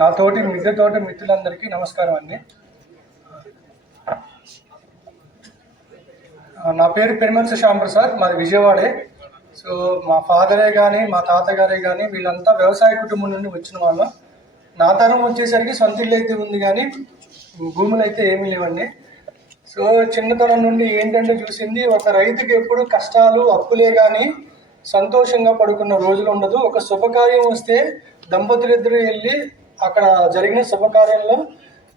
నా తోటి మిద్దె తోట మిత్రులందరికీ నమస్కారం అండి. నా పేరు పెరుమత్స శ్యాంప్రసాద్, మాది విజయవాడే. సో మా ఫాదరే కానీ మా తాతగారే కానీ వీళ్ళంతా వ్యవసాయ కుటుంబం నుండి వచ్చిన వాళ్ళం. నా తరం వచ్చేసరికి సొంత ఇల్లు అయితే ఉంది కానీ భూములు అయితే ఏమీ లేవండి. సో చిన్నతనం నుండి ఏంటంటే చూసింది, ఒక రైతుకి ఎప్పుడు కష్టాలు అప్పులే కానీ సంతోషంగా పడుకున్న రోజులు ఉండదు. ఒక శుభకార్యం వస్తే దంపతులిద్దరూ వెళ్ళి అక్కడ జరిగిన శుభకార్యంలో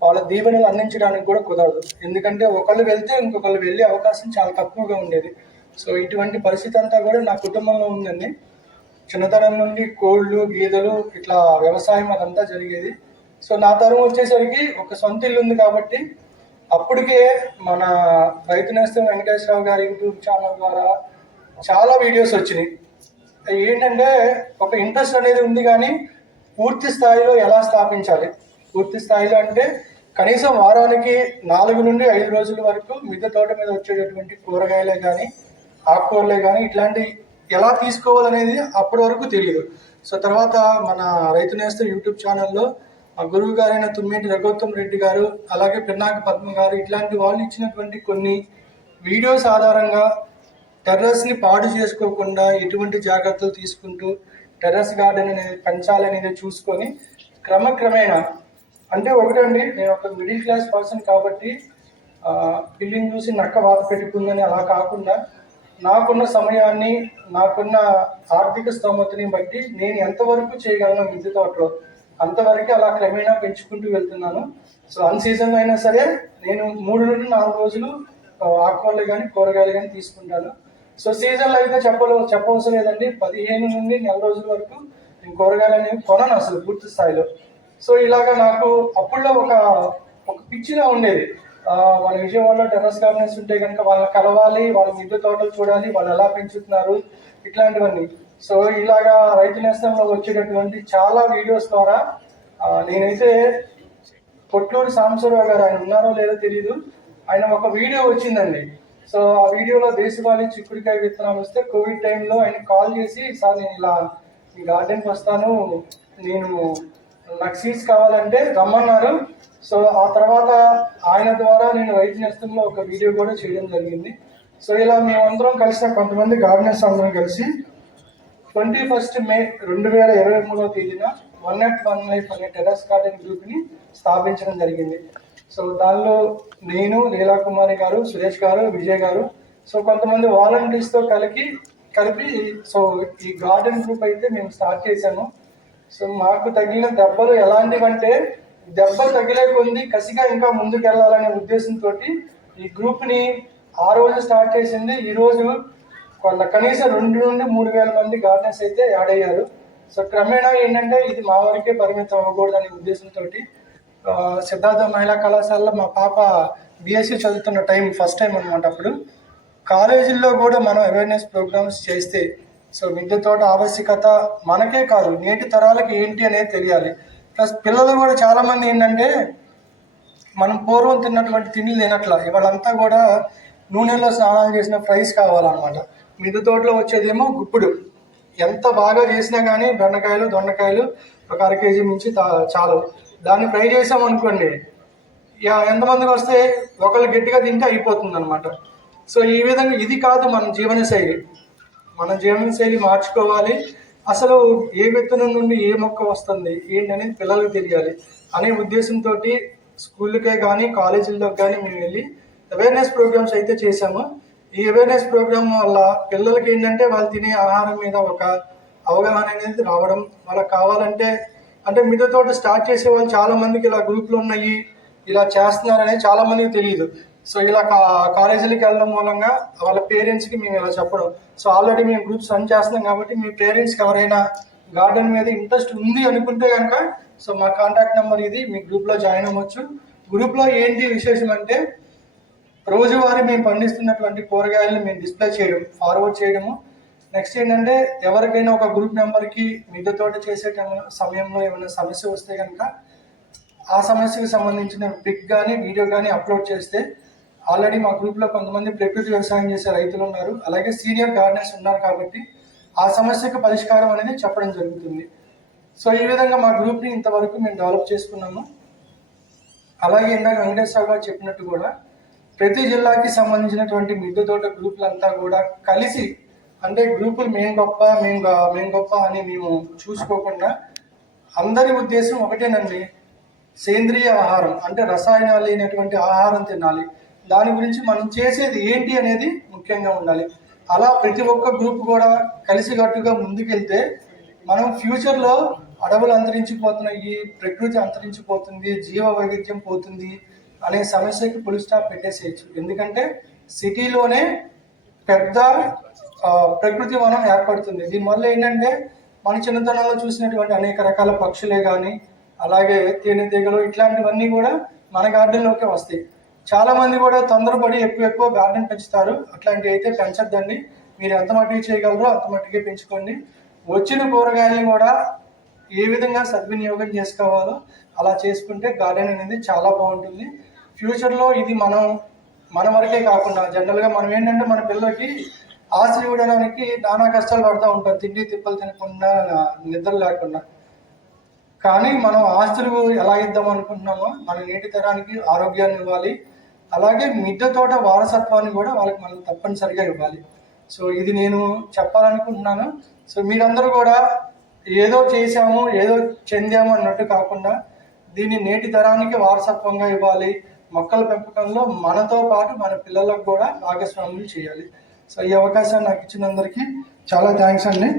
వాళ్ళ దీవెనలు అందించడానికి కూడా కుదరదు. ఎందుకంటే ఒకళ్ళు వెళ్తే ఇంకొకళ్ళు వెళ్ళే అవకాశం చాలా తక్కువగా ఉండేది. సో ఇటువంటి పరిస్థితి అంతా కూడా నా కుటుంబంలో ఉందండి. చిన్నతనం నుండి కోళ్ళు గేదెలు ఇట్లా వ్యవసాయం అదంతా జరిగేది. సో నా తరం వచ్చేసరికి ఒక సొంత ఇల్లు ఉంది కాబట్టి అప్పటికే మన రైతు నేస్తం వెంకటేశ్వరరావు గారి యూట్యూబ్ ఛానల్ ద్వారా చాలా వీడియోస్ వచ్చినాయి. ఏంటంటే ఒక ఇంట్రెస్ట్ అనేది ఉంది కానీ పూర్తి స్థాయిలో ఎలా స్థాపించాలి, పూర్తి స్థాయిలో అంటే కనీసం వారానికి 4 నుండి 5 రోజుల వరకు మిద్దె తోట మీద వచ్చేటటువంటి కూరగాయలే కానీ ఆకుకూరలే కానీ ఇట్లాంటి ఎలా తీసుకోవాలనేది అప్పటి వరకు తెలియదు. సో తర్వాత మన రైతు నేస్తం యూట్యూబ్ ఛానల్లో మా గురువు గారైన తుమ్మేటి రఘోత్తమ్ రెడ్డి గారు, అలాగే పిన్నాక పద్మ గారు ఇట్లాంటి వాళ్ళు ఇచ్చినటువంటి కొన్ని వీడియోస్ ఆధారంగా టెర్రస్ని పాడు చేసుకోకుండా ఎటువంటి జాగ్రత్తలు తీసుకుంటూ టెర్రస్ గార్డెన్ అనేది పెంచాలనేది చూసుకొని క్రమక్రమేణా, అంటే ఒకటండి, నేను ఒక మిడిల్ క్లాస్ పర్సన్ కాబట్టి పిల్లిని చూసి నక్క వాత పెట్టుకుందని అలా కాకుండా నాకున్న సమయాన్ని నాకున్న ఆర్థిక స్తోమతని బట్టి నేను ఎంతవరకు చేయగలను మిద్దె తోటలో అంతవరకు అలా క్రమేణా పెంచుకుంటూ వెళ్తున్నాను. సో అన్ సీజన్లో అయినా సరే నేను 3 నుండి 4 రోజులు ఆకుకూరలు కానీ కూరగాయలు కానీ తీసుకుంటాను. సో సీజన్లో అయితే చెప్పవలసిన లేదండి, 15 నుండి నెల రోజుల వరకు నేను కూరగాయలు అనేవి కొనను అసలు పూర్తి స్థాయిలో. సో ఇలాగా నాకు అప్పుల్లో ఒక పిచ్చిగా ఉండేది. మన విజయవాడలో టెర్రస్ గార్డెన్స్ ఉంటే కనుక వాళ్ళని కలవాలి, వాళ్ళ మిద్దె తోటలు చూడాలి, వాళ్ళు ఎలా పెంచుతున్నారు ఇట్లాంటివన్నీ. సో ఇలాగా రైతు నేస్తంలో వచ్చేటటువంటి చాలా వీడియోస్ ద్వారా నేనైతే కొట్లూరు సాంబశివరావు గారు, ఆయన ఉన్నారో లేదో తెలీదు, ఆయన ఒక వీడియో వచ్చిందండి. సో ఆ వీడియోలో దేశవాళీ చిక్కుడుకాయ విత్తనాలు వస్తే కోవిడ్ టైంలో ఆయన కాల్ చేసి, సార్ నేను ఇలా మీ గార్డెన్కి వస్తాను, నాకు సీడ్స్ కావాలంటే రమ్మన్నారు. సో ఆ తర్వాత ఆయన ద్వారా నేను రైతు నేస్తంలో ఒక వీడియో కూడా చేయడం జరిగింది. సో ఇలా మేమందరం కలిసిన కొంతమంది గార్డెనర్స్ అందరం కలిసి 21 మే 2023వ తేదీన 1@1 లైఫ్ అనే టెర్రస్ గార్డెన్ గ్రూప్ని స్థాపించడం జరిగింది. సో దానిలో నేను, లీలా కుమారి గారు, సురేష్ గారు, విజయ్ గారు, సో కొంతమంది వాలంటీర్స్తో కలిపి సో ఈ గార్డెన్ గ్రూప్ అయితే మేము స్టార్ట్ చేశాము. సో మాకు తగిలిన దెబ్బలు ఎలాంటివంటే, దెబ్బలు తగిలే కొద్ది కసిగా ఇంకా ముందుకు వెళ్ళాలనే ఉద్దేశంతో ఈ గ్రూప్ని ఆ రోజు స్టార్ట్ చేసింది. ఈరోజు కనీసం 2 నుండి 3 వేల మంది గార్డెనర్స్ అయితే యాడ్ అయ్యారు. సో క్రమేణా ఏంటంటే ఇది మా వరకే పరిమితం అవ్వకూడదనే ఉద్దేశంతో సిద్ధార్థ మహిళా కళాశాలలో మా పాప బీఎస్సీ చదువుతున్న ఫస్ట్ టైం అనమాట. అప్పుడు కాలేజీల్లో కూడా మనం అవేర్నెస్ ప్రోగ్రామ్స్ చేస్తే సో మిద్దె తోట ఆవశ్యకత మనకే కాదు నేటి తరాలకి ఏంటి అనేది తెలియాలి. ప్లస్ పిల్లలు కూడా చాలామంది ఏంటంటే మనం పూర్వం తిన్నటువంటి తిండి తినట్ల, ఇవాళంతా కూడా నూనెలో స్నానాలు చేసిన ఫ్రైస్ కావాలన్నమాట. మిద్దె తోటలో వచ్చేదేమో గుప్పుడు, ఎంత బాగా చేసినా కానీ బెండకాయలు దొండకాయలు ఒక 1/2 కేజీ మించి చాలు. దాన్ని ఫ్రై చేసామనుకోండి, ఎంతమందికి వస్తే ఒకళ్ళు గట్టిగా తింటే అయిపోతుంది అనమాట. సో ఈ విధంగా ఇది కాదు మన జీవనశైలి మార్చుకోవాలి. అసలు ఏ విత్తనం నుండి ఏ మొక్క వస్తుంది ఏంటి అనేది పిల్లలకు తెలియాలి అనే ఉద్దేశంతో స్కూళ్ళకే కానీ కాలేజీల్లో కానీ మేము వెళ్ళి అవేర్నెస్ ప్రోగ్రామ్స్ అయితే చేశాము. ఈ అవేర్నెస్ ప్రోగ్రామ్ వల్ల పిల్లలకి ఏంటంటే వాళ్ళు తినే ఆహారం మీద ఒక అవగాహన అనేది రావడం, వాళ్ళకి కావాలంటే అంటే మిద్దె తోట స్టార్ట్ చేసే వాళ్ళు చాలామందికి ఇలా గ్రూప్లు ఉన్నాయి, ఇలా చేస్తున్నారనేది చాలామందికి తెలియదు. సో ఇలా కాలేజీలకు వెళ్ళడం మూలంగా వాళ్ళ పేరెంట్స్కి మేము ఇలా చెప్పడం. సో ఆల్రెడీ మేము గ్రూప్స్ రన్ చేస్తున్నాం కాబట్టి మీ పేరెంట్స్కి ఎవరైనా గార్డెన్ మీద ఇంట్రెస్ట్ ఉంది అనుకుంటే కనుక సో మా కాంటాక్ట్ నెంబర్ ఇది, మీ గ్రూప్లో జాయిన్ అవ్వచ్చు. గ్రూప్లో ఏంటి విశేషం అంటే రోజువారీ మేము పండిస్తున్నటువంటి కూరగాయలను మేము డిస్ప్లే చేయడం, ఫార్వర్డ్ చేయడము. నెక్స్ట్ ఏంటంటే ఎవరికైనా ఒక గ్రూప్ మెంబర్కి మిద్దె తోట చేసే సమయంలో ఏమైనా సమస్య వస్తే కనుక ఆ సమస్యకు సంబంధించిన పిక్ కానీ వీడియో కానీ అప్లోడ్ చేస్తే ఆల్రెడీ మా గ్రూప్లో కొంతమంది ప్రకృతి వ్యవసాయం చేసే రైతులు ఉన్నారు, అలాగే సీనియర్ గార్డెనర్స్ ఉన్నారు కాబట్టి ఆ సమస్యకు పరిష్కారం అనేది చెప్పడం జరుగుతుంది. సో ఈ విధంగా మా గ్రూప్ని ఇంతవరకు మేము డెవలప్ చేసుకున్నాము. అలాగే ఇందాక వెంకటేశ్వర గారు చెప్పినట్టు కూడా ప్రతి జిల్లాకి సంబంధించినటువంటి మిద్దె తోట గ్రూపులంతా కూడా కలిసి, అంటే గ్రూపులు మేము గొప్ప అని మేము చూసుకోకుండా అందరి ఉద్దేశం ఒకటేనండి, సేంద్రియ ఆహారం అంటే రసాయనాలు లేనటువంటి ఆహారం తినాలి. దాని గురించి మనం చేసేది ఏంటి అనేది ముఖ్యంగా ఉండాలి. అలా ప్రతి ఒక్క గ్రూప్ కూడా కలిసికట్టుగా ముందుకెళ్తే మనం ఫ్యూచర్లో అడవులు అంతరించిపోతున్నాయి, ప్రకృతి అంతరించిపోతుంది, జీవ వైవిధ్యం పోతుంది అనే సమస్యకి ఫుల్ స్టాప్ పెట్టేసేయచ్చు. ఎందుకంటే సిటీలోనే పెద్ద ప్రకృతి వనం ఏర్పడుతుంది. దీనివల్ల ఏంటంటే మన చిన్నతనంలో చూసినటువంటి అనేక రకాల పక్షులే కానీ, అలాగే తేనెటీగలు ఇట్లాంటివన్నీ కూడా మన గార్డెన్లోకే వస్తాయి. చాలా మంది కూడా తొందరపడి ఎక్కువ గార్డెన్ పెంచుతారు. అట్లాంటివి అయితే పెంచద్దండి. మీరు ఎంత మట్టికి చేయగలరో అంత మట్టికి పెంచుకోండి. వచ్చిన కూరగాయలను కూడా ఏ విధంగా సద్వినియోగం చేసుకోవాలో అలా చేసుకుంటే గార్డెన్ అనేది చాలా బాగుంటుంది. ఫ్యూచర్లో ఇది మన వరకే కాకుండా జనరల్గా మనం ఏంటంటే మన పిల్లలకి ఆశలు ఇవ్వడానికి నానా కష్టాలు పడుతూ ఉంటాం, తిండి తిప్పలు తినకుండా, నిద్ర లేకుండా. కానీ మనం ఆస్తులు ఎలా ఇద్దాం అనుకుంటున్నామో మన నేటి తరానికి ఆరోగ్యాన్ని ఇవ్వాలి. అలాగే మిద్దె తోట వారసత్వాన్ని కూడా వాళ్ళకి మనం తప్పనిసరిగా ఇవ్వాలి. సో ఇది నేను చెప్పాలనుకుంటున్నాను. సో మీరందరూ కూడా ఏదో చేశాము, ఏదో చెందాము అన్నట్టు కాకుండా దీన్ని నేటి తరానికి వారసత్వంగా ఇవ్వాలి. మొక్కల పెంపకంలో మనతో పాటు మన పిల్లలకు కూడా భాగస్వాములు చేయాలి. సో ఈ అవకాశాన్ని నాకు ఇచ్చినందరికీ చాలా థ్యాంక్స్ అండి.